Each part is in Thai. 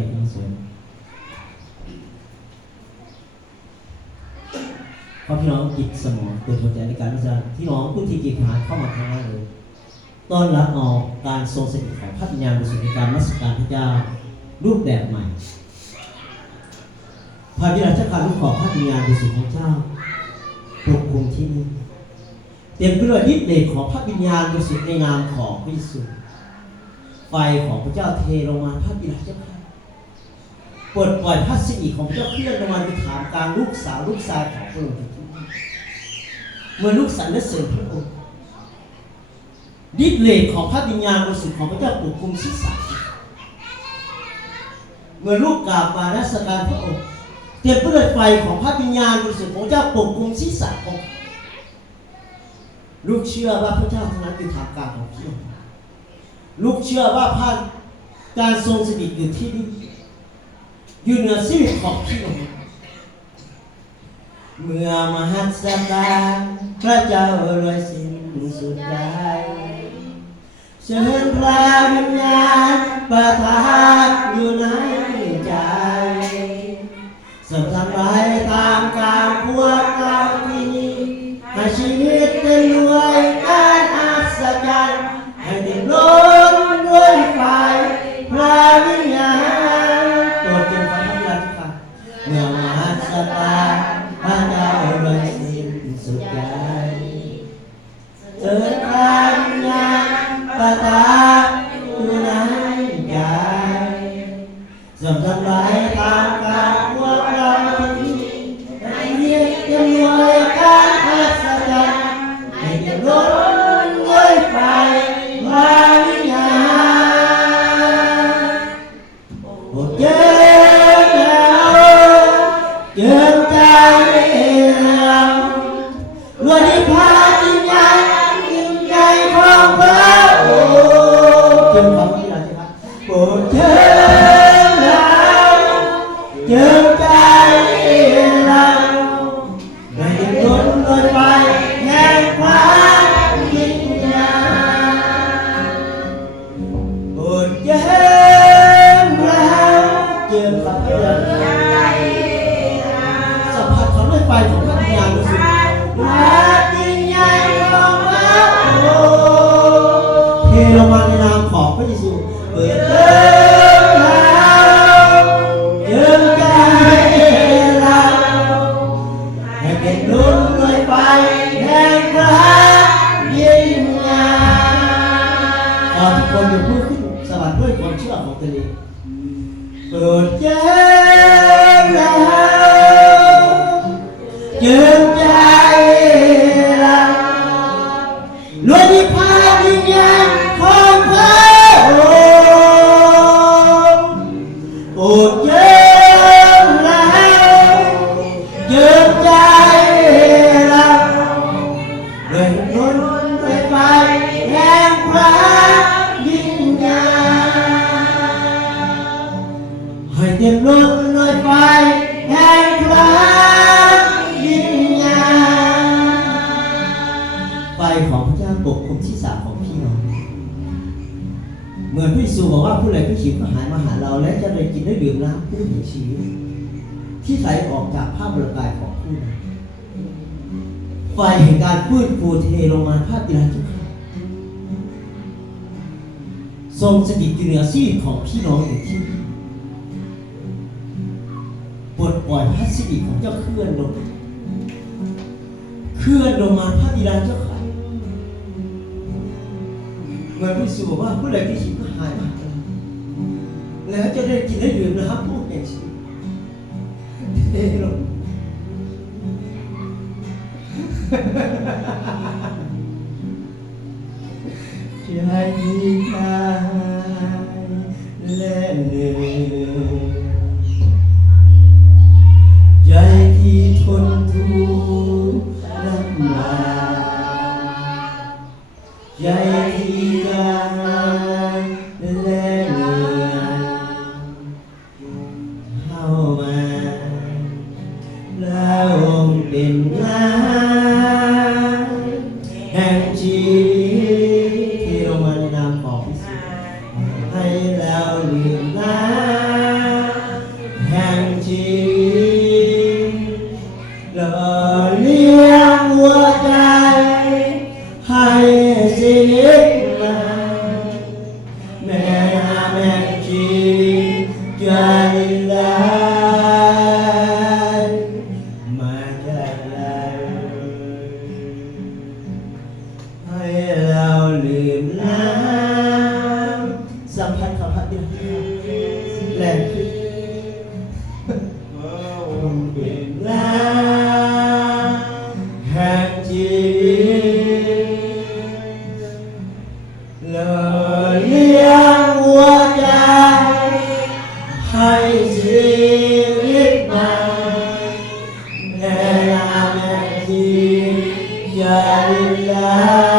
ยรติยังสวนเพราะพี่น้องจิตสมองเปิดหัวใจในการมาสการพี่น้องผู้ที่จิตหายเข้ามาทางนั้นเลยต้อนรับเอาการทรงสถิตของพระวิญญาณบริสุทธิ์ในการนมัสการพระเจ้ารูปแบบใหม่พระวิญญาณเจ้าการลูกขอพระวิญญาณบริสุทธิ์ของเจ้าปกคลุมที่นี่เต็มไปด้วยฤทธิ์เดชของพระวิญญาณบริสุทธิ์ในนามของพระเยซูไฟของพระเจ้าเทลงมาพระวิญญาณเจ้า ปลดปล่อยพระสิริของเจ้าเคลื่อนลงมาในฐานกลางลูกสาวลูกชายของพระองค์เมื่อลูกสรรเสริญพระองค์ฤทธิ์เดชของพระวิญญาณบริสุทธิ์ของพระเจ้าปกคลุมศีรษะเมื่อลูกกราบมานัสการพระองค์เต็มไปด้วยไฟของพระวิญญาณบริสุทธิ์ของพระเจ้าปกคลุมศีรษะของลูกเชื่อว่าพระเจ้าเท่านั้นคือทางการของพี่ลูกเชื่อว่าพระการทรงสถิตอยู่ที่นี่ อยู่เหนือชีวิตของพี่น้องเมื่อมหัศการพระเจ้ารวยสิ้นสุดได้เชิญพระวิญญาณประทาน ตามกาพวกเรา คนอยู่พูดขึ้นสวรรค์ด้วยความเชื่อของตัวเองเปิดเจิมเรายืนใจเรา ด้วยไฟแห่งพระวิญญาไฟของพระเจ้าปกคลุมที่สามของพี่น้อง เหมือนพระเยซูบอกว่าผู้ใดผู้ชิมอาหารมาหาเรา และจะได้กินได้ดื่มน้ำผู้แห่งชีวิตที่ไหลออกจากภาพประกายของผู้นั้นไฟแห่งการฟื้นฟูเทลงมาภาพติราจุกาทรงสถิตอยู่เหนือซีของพี่น้องอย่างที่ ปล่อยพระสิริของเจ้าเคลื่อนลงเคลื่อนลงมาพระบิดาเจ้าค่ะเหมือนพระสูบอกว่าผู้ใดที่ชิมก็หายมาแล้วจะได้กินได้ดื่มนะครับผู้แห่งชีวิตเทลงใจที่กายและเนื่อ ล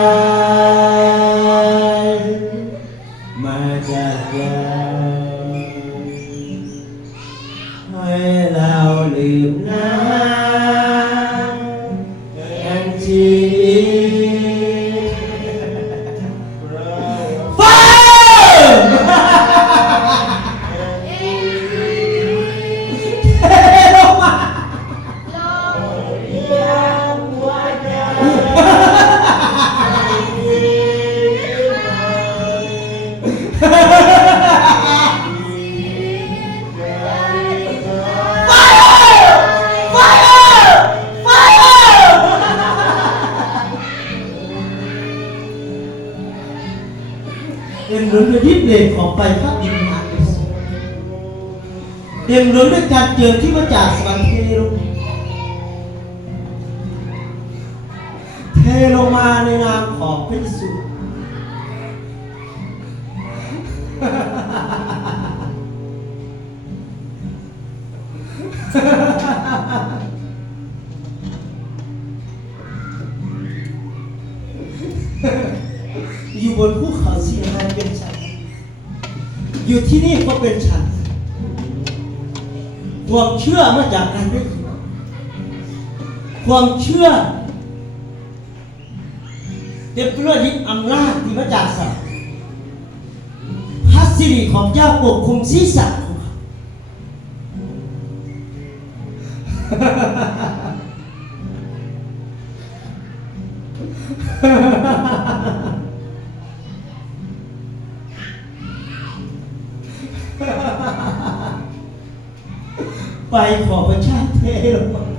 ไฟพระบิดาเป็นสุดเต็มล้นด้วยการเจิมที่มาจากสวรรค์เทลงเทลงมาในนามของพระเยซูอยู่บนภูเขาซีนาย อยู่ที่นี่ก็เป็นฉันความเชื่อมาจากการได้ยินความเชื่อเต็มไปด้วยฤทธิ์อำนาจที่มาจากสัตว์พัสสิริของเจ้าปกคุมศีรษะ ขอไปขอพระชาติเทลงมา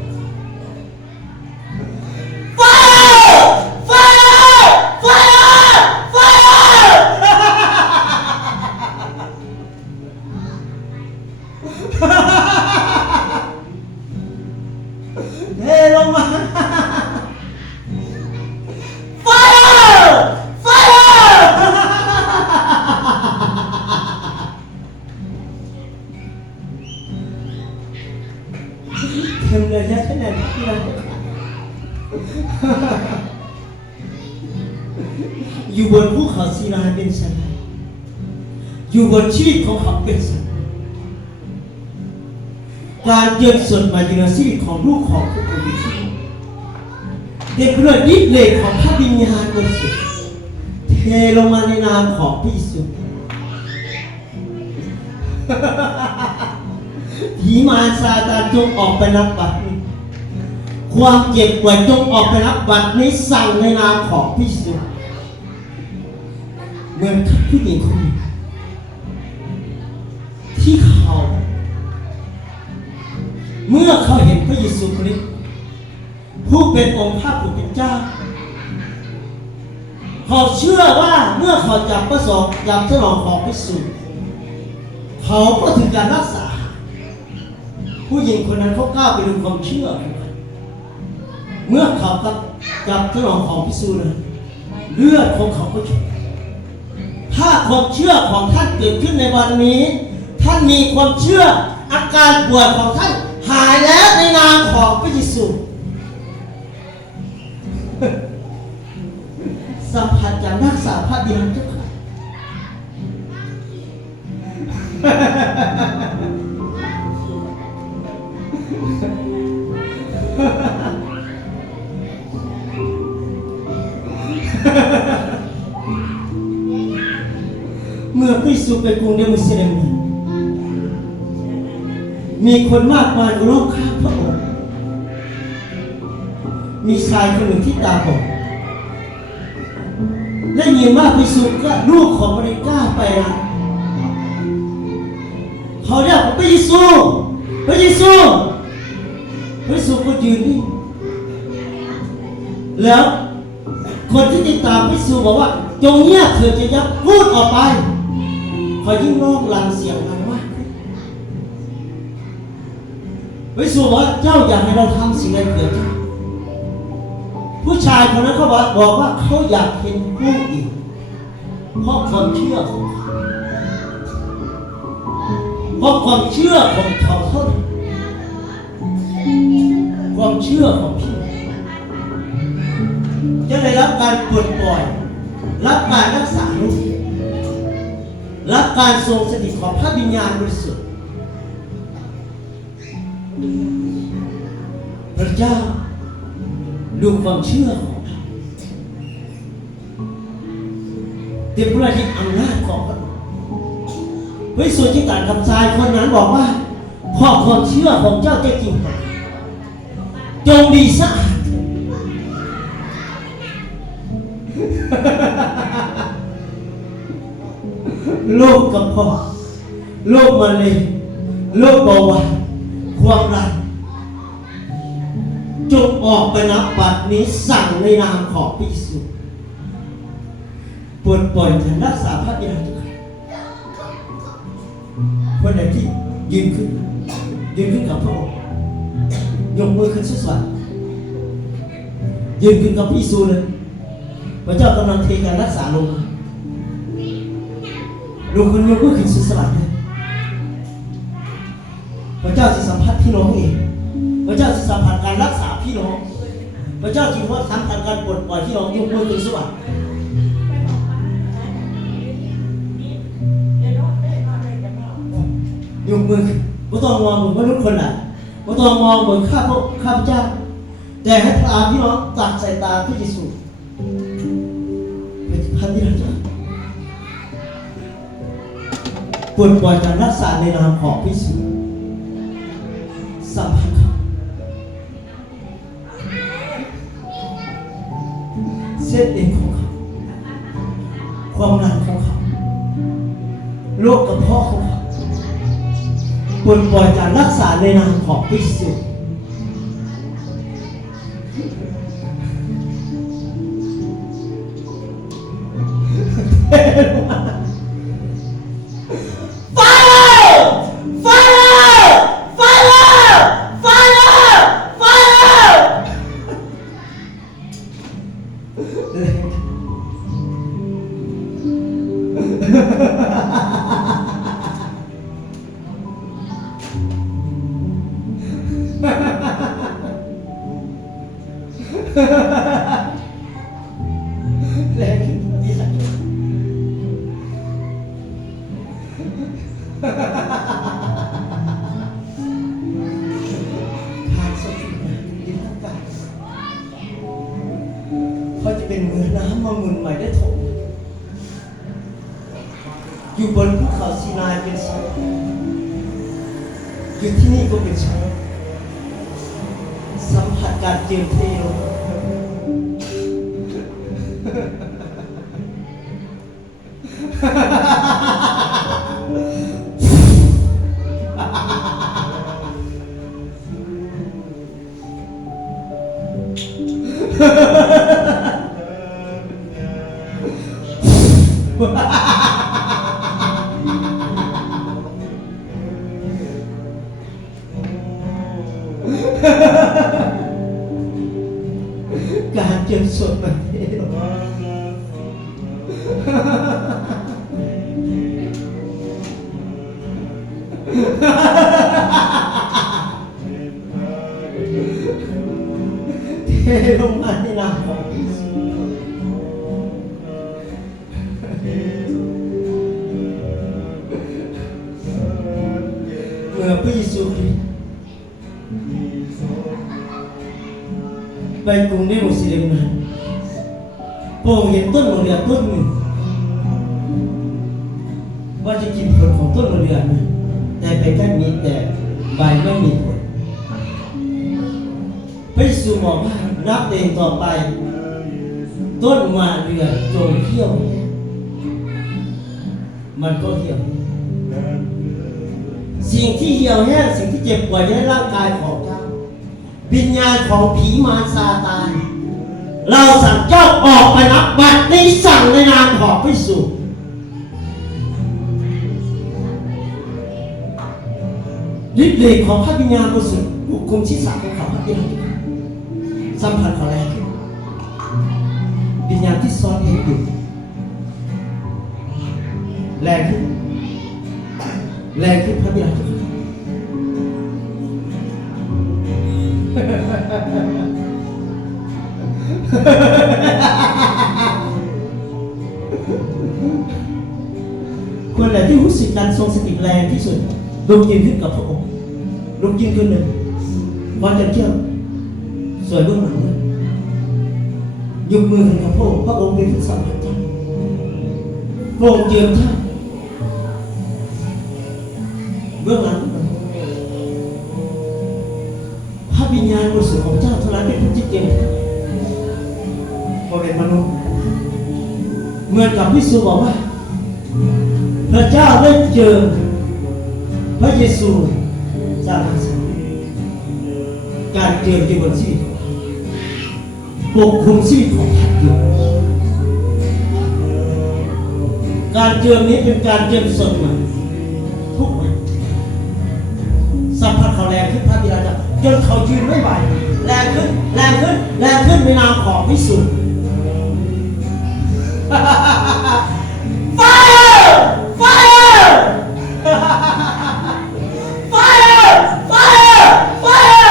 เต็มเลยนะขนาดที่เราอยู่บนภูเขาซีนาเป็นสันอยู่บนชีวิตของเขาเป็นสันการเยินสดมาอยู่ในชีวิตของลูกของผู้คนที่เด็กเลือดยิบเลยของพระวิญญาณบริสุทธิ์เทลงมาในนามของพระเยซู ผีมารซาตานจงออกไปรับบัตรนี้ ความเจ็บปวดจงออกไปรับบัตรนี้สั่งในนามของพิสุเหมือนผู้หญิงคนนึ่งที่เขา เมื่อเขาเห็นพระเยซูคริสต์ผู้เป็นองค์พระผู้เป็นเจ้าเขาเชื่อว่าเมื่อเขาจับพระสงฆ์จับฉลองของพระสูตรเขาก็ถึงการรักษา ผู้หญิงคนนั้นเขากล้าไปดูความเชื่อ เมื่อเขากับจับฉลองของพิสูจน์นั้นเลือดของเขาก็ชดถ้าความเชื่อของท่านเกิดขึ้นในวันนี้ ท่านมีความเชื่ออาการป่วยของท่านหายแล้วในนามของพระเยซูสัมผัสจากรักษาพระเดียวเจ้า เมื่อพิสูจไปกรุงเดมุสเลมีมีคนมากมายรอบข้างพระองค์ มีชายคนหนึ่งที่ตาบอดได้ยินว่าพิสุก็ลูกของมริก้าไปละเขาเรียกพระเยซูพระเยซูพระเยซูก็ยืนนิ่งแล้ว คนที่ติดตามพระเยซูบอกว่า จงเงียบเถิดจะยับพูดออกไปเขายิ่งร้องลังเสียงดังมาพระเยซูบอกว่าเจ้าอยากให้เราทำสิ่งใดเกิดเจ้าผู้ชายคนนั้นเขาบอกว่าเขาอยากเห็นลูกอีกเพราะความเชื่อของเขาเพราะความเชื่อของเขาเท่านั้นความเชื่อของพี่ จะได้รับการปลดปล่อย รับการรักษาลูกรับการทรงสถิตของพระวิญญาณบริสุทธิ์พระเจ้าดูความเชื่อของเราเต็มประดิษฐ์อำนาจของพระองค์พระสุจิตานกับชายคนนั้นบอกว่าพราะความเชื่อของเจ้าจะจริงหาจงดีสะอาด โรคกระเพาะโรคมะเร็งโรคเบาหวานความดันจงออกไปนับบัตรนี้สั่งในนามของพิสุปลดปล่อยฉันรักษาพระบิดาทุกคนคนไหนที่ยืนขึ้น ยืนขึ้นกับพระองค์ยกมือขึ้นสุดสวรรค์ยืนขึ้นกับพิสูเลย พระเจ้ากำลังเทการรักษาลงมาลงคนยกมือขึ้นสุดสวรรค์เลยพระเจ้าจะสัมผัสพี่น้องเองพระเจ้าจะสัมผัสการรักษาพี่น้อง พระเจ้าจึงว่าทำการการปลดปล่อยพี่น้องยกมือขึ้นสวรรค์ยกมือขึ้นไม่ต้องมองเหมือนมนุษย์คนไหนไม่ต้องมองเหมือนข้าพระข้าพเจ้า แต่ให้ตาพี่น้องตัดสายตาพระเยซู เป็นพันที่เราปลดปล่อยการรักษาในนามของพระเยซูสัมผัสเขาเส้นเอ็นของเขาความดันของเขาโรคกระเพาะของเขาปลดปล่อยการรักษาในนามของพิสุ เนื้อน้ำมามุนใหม่ได้ถมอยู่บนภูเขาซีนายเป็นช้างอยู่ที่นี่ก็เป็นช้างสัมผัสการเจิมเทโลก พระเยซูคริสต์ไปกรุงเยรูซาเลมนั้นพระองค์เห็นต้นมะเดื่อต้นหนึ่งว่าจะกินผลของต้นมะเดื่อนั้นแต่ไปแค่มีแต่ใบไม่มีผลพระเยซูบอกว่านับเองต่อไป ต้นมะเดื่อจงเที่ยว มันก็เที่ยว สิ่งที่เหี่ยวแห้งสิ่งที่เจ็บป่วยในร่างกายของเจ้าวิญญาณของผีมารซาตานเราสั่งเจ้าออกไปนับบัตรในสั่งในนามของพระเยซูฤทธิ์เดชของพระวิญญาณบริสุทธิ์ปกคุมศีรษะของเขาพระเจ้าสัมผัสเขาแรงวิญญาณที่ซ่อนเองอยู่แรงขึ้น แรงขึ้นพระบิดาเจ้าค่ะคนไหนที่รู้สึกการทรงสติแรงที่สุดลุกยืนขึ้นกับพระองค์ลุกยืนขึ้นเลยวันจะเที่ยวสวยเบื้องหลังเลยยกมือขึ้นกับพระองค์พระองค์เป็นผู้สัมผัสท่านพระองค์เจิมท่าน เบื้องหลังพระวิญญาณบริสุทธิ์ของเจ้าเท่านั้นเป็นผู้ที่เก่งพอเป็นมนุษย์ เหมือนกับพิสูบอกว่า พระเจ้าได้เจอพระเยซูจากาซาเรตการเจิมที่บนชีวิตปกคุมชีวิตของท่านอยู่การเจิมนี้เป็นการเจิมสดใหม่ สัมผัสเขาแรงขึ้นพระบิดาจะจนเขายืนไม่ไหวแรงขึ้นแรงขึ้นแรงขึ้นในนามของพิสุทธิ์ไฟไฟ